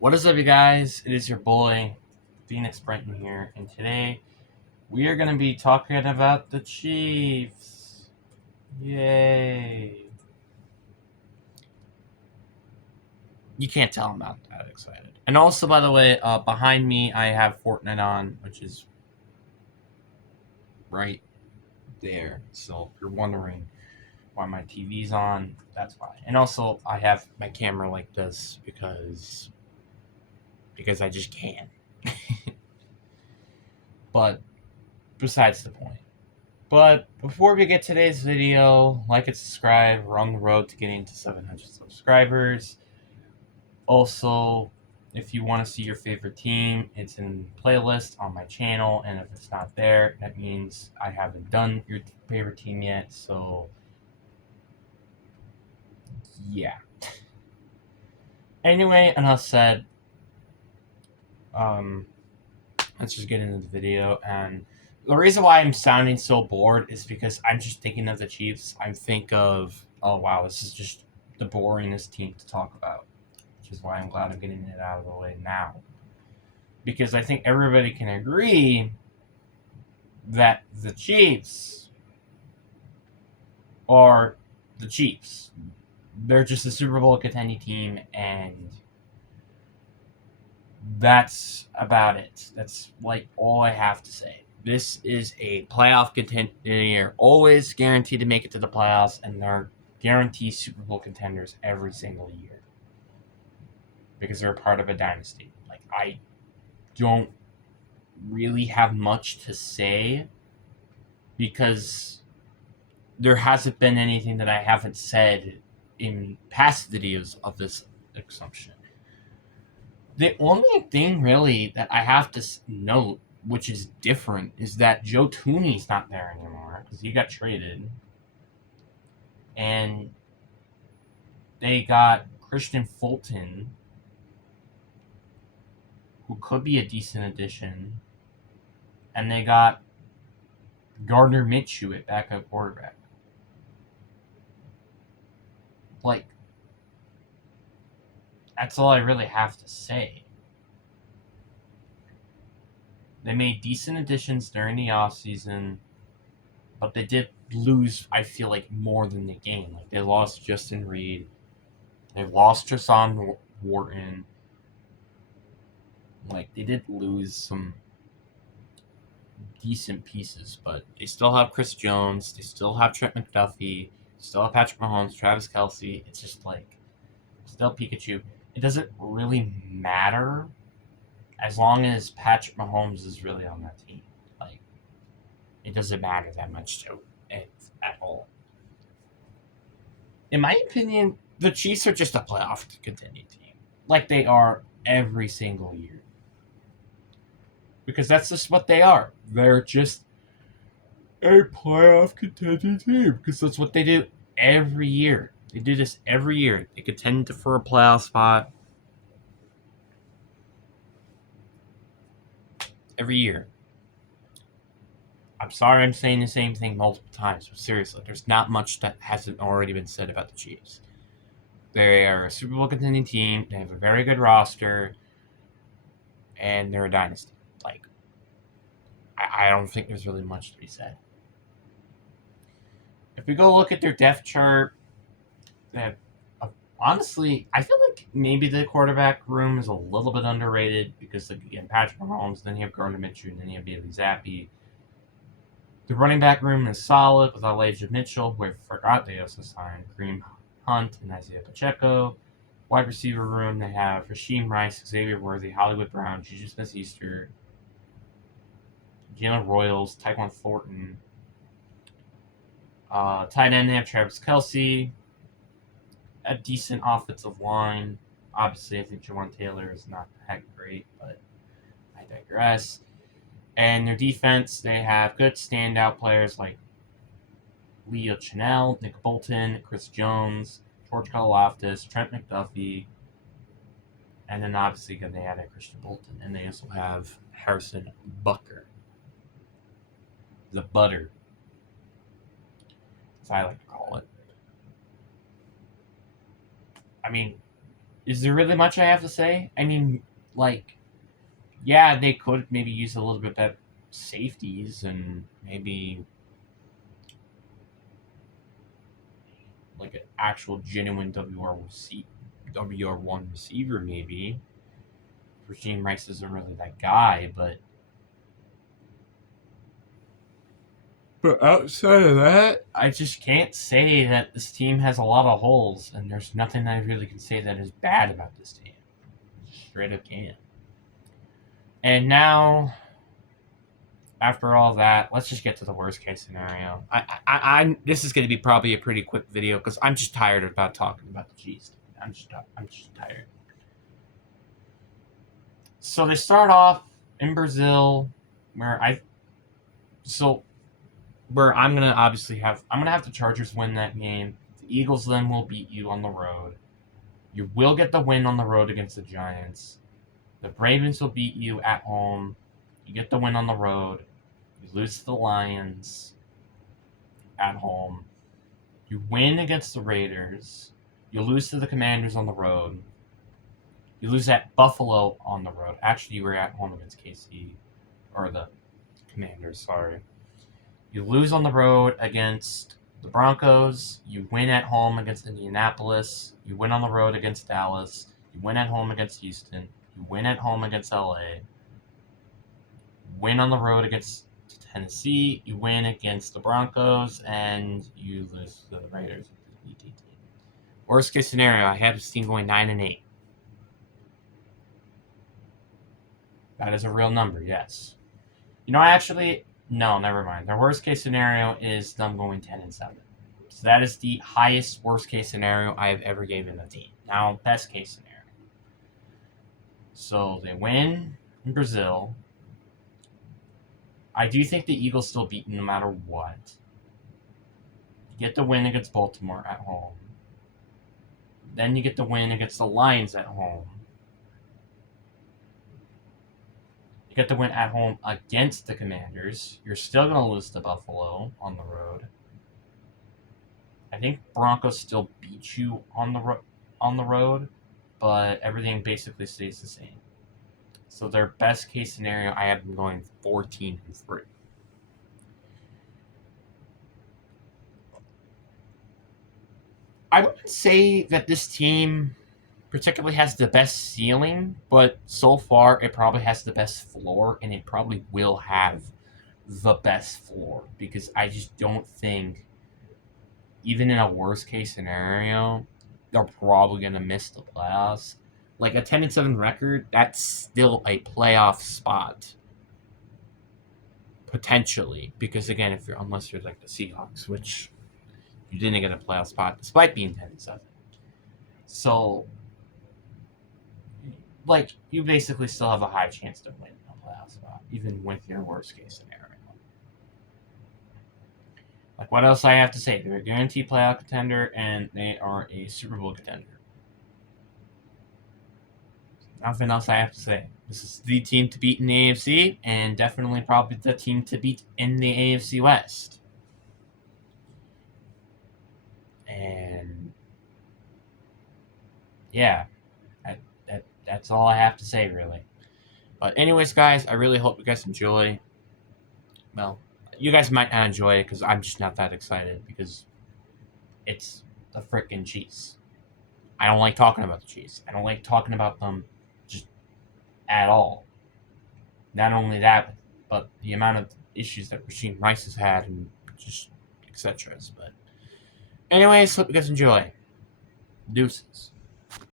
What is up, you guys? It is your boy, Phoenix Brenton here, and today we are going to be talking about the Chiefs. Yay! You can't tell I'm not that excited. And also, by the way, behind me I have Fortnite on, which is right there. So if you're wondering why my TV's on, that's why. And also, I have my camera like this because I just can. But besides the point. But before we get today's video, like and subscribe. We're on the road to getting to 700 subscribers. Also, if you want to see your favorite team, it's in playlist on my channel. And if it's not there, that means I haven't done your favorite team yet. So, yeah. Anyway, enough said. Um, let's just get into the video. And the reason why I'm sounding so bored is because I'm just thinking of the Chiefs. I think of, oh wow, this is just the boringest team to talk about, which is why I'm glad I'm getting it out of the way now. Because I think everybody can agree that the Chiefs are the Chiefs. They're just a Super Bowl contending team, and that's about it. That's like all I have to say. This is a playoff contender. They're always guaranteed to make it to the playoffs, and they're guaranteed Super Bowl contenders every single year because they're part of a dynasty. Like, I don't really have much to say because there hasn't been anything that I haven't said in past videos of this assumption. The only thing really that I have to note, which is different, is that Joe Tooney's not there anymore because he got traded, and they got Christian Fulton, who could be a decent addition, and they got Gardner Minshew at backup quarterback. Like, that's all I really have to say. They made decent additions during the offseason, but they did lose, I feel like, more than they gained. Like, they lost Justin Reed. They lost Jason Wharton. Like, they did lose some decent pieces, but they still have Chris Jones. They still have Trent McDuffie. Still have Patrick Mahomes, Travis Kelce. It's just like, still Pikachu. It doesn't really matter as long as Patrick Mahomes is really on that team. Like, it doesn't matter that much to it at all. In my opinion, the Chiefs are just a playoff contending team, like they are every single year. Because that's just what they are. They're just a playoff contending team because that's what they do every year. They do this every year. They contend for a playoff spot every year. I'm sorry I'm saying the same thing multiple times, but seriously, there's not much that hasn't already been said about the Chiefs. They are a Super Bowl contending team. They have a very good roster, and they're a dynasty. Like, I don't think there's really much to be said. If we go look at their depth chart, they have, honestly, I feel like maybe the quarterback room is a little bit underrated because, like, again, Patrick Mahomes, then you have Gardner Minshew, and then you have Bailey Zappi. The running back room is solid with Elijah Mitchell, who I forgot they also signed, Kareem Hunt, and Isaiah Pacheco. Wide receiver room, they have Rasheem Rice, Xavier Worthy, Hollywood Brown, Juju Smith-Easter, Jalen Royals, Tyquan Thornton. Tight end, they have Travis Kelce. A decent offensive line. Obviously, I think Jawan Taylor is not that great, but I digress. And their defense, they have good standout players like Leo Chenal, Nick Bolton, Chris Jones, George Karlaftis, Trent McDuffie, and then obviously they added Christian Bolton. And they also have Harrison Butker. The Butter, as I like to call it. I mean, is there really much I have to say? I mean, like, yeah, they could maybe use a little bit better safeties and maybe like an actual genuine WR1 receiver, maybe. Rasheem Rice isn't really that guy, but outside of that, I just can't say that this team has a lot of holes, and there's nothing I really can say that is bad about this team. Straight up can't. And now, after all that, let's just get to the worst case scenario. I'm. This is going to be probably a pretty quick video because I'm just tired about talking about the Chiefs. I'm just tired. So they start off in Brazil, where I'm gonna have the Chargers win that game. The Eagles then will beat you on the road. You will get the win on the road against the Giants. The Ravens will beat you at home. You get the win on the road. You lose to the Lions at home. You win against the Raiders. You lose to the Commanders on the road. You lose at Buffalo on the road. Actually, you were at home against KC. Or the Commanders, sorry. You lose on the road against the Broncos. You win at home against Indianapolis. You win on the road against Dallas. You win at home against Houston. You win at home against LA. Win on the road against Tennessee. You win against the Broncos. And you lose to the Raiders. Worst case scenario, I have this team going 9-8. That is a real number, yes. Actually, no, never mind. Their worst case scenario is them going 10-7. So that is the highest worst case scenario I have ever given the team. Now, best case scenario. So they win in Brazil. I do think the Eagles still beat them no matter what. You get the win against Baltimore at home. Then you get the win against the Lions at home. You get the win at home against the Commanders. You're still going to lose to Buffalo on the road. I think Broncos still beat you on the road, but everything basically stays the same. So their best case scenario, I have them going 14-3. I wouldn't say that this team particularly has the best ceiling, but so far it probably has the best floor, and it probably will have the best floor because I just don't think, even in a worst case scenario, they're probably going to miss the playoffs. Like a 10-7 record, that's still a playoff spot. Potentially. Because again, unless you're like the Seahawks, which you didn't get a playoff spot despite being 10-7. So, like, you basically still have a high chance to win a playoff spot, even with your worst case scenario. Like, what else I have to say? They're a guaranteed playoff contender, and they are a Super Bowl contender. Nothing else I have to say. This is the team to beat in the AFC, and definitely probably the team to beat in the AFC West. And yeah, that's all I have to say, really. But anyways, guys, I really hope you guys enjoy. Well, you guys might not enjoy it because I'm just not that excited because it's the frickin' Chiefs. I don't like talking about the Chiefs. I don't like talking about them just at all. Not only that, but the amount of issues that Rasheem Rice has had and just etc. But anyways, hope you guys enjoy. Deuces.